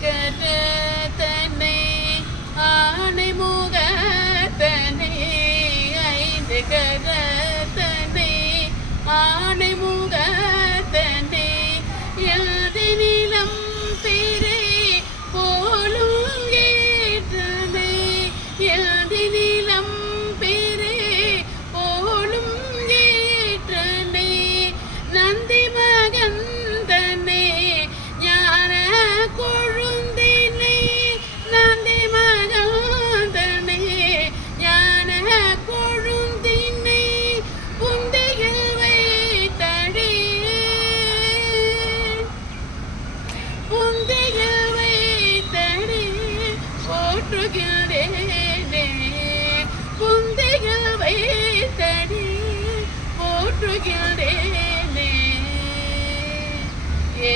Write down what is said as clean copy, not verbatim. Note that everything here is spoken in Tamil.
கரத்தனை ஆனை முகத்தனை ஐந்து கரத்தனை ஆனை முகத்தனை எழுதி நிலம் பிறை போலும் ஏற்றனை எழுதி நிலம் பிறை போலும் ஏற்றனை நந்தி மகந்தனை ஞான கொழுந்தினை நந்தி மகந்தனை ஞான கொழுந்தினை புந்தையில் வைத்தடி புந்தையில் வைத்தடி போற்றுகிறேனே புந்தையில் வைத்தடி போற்றுகிறேனே ஏ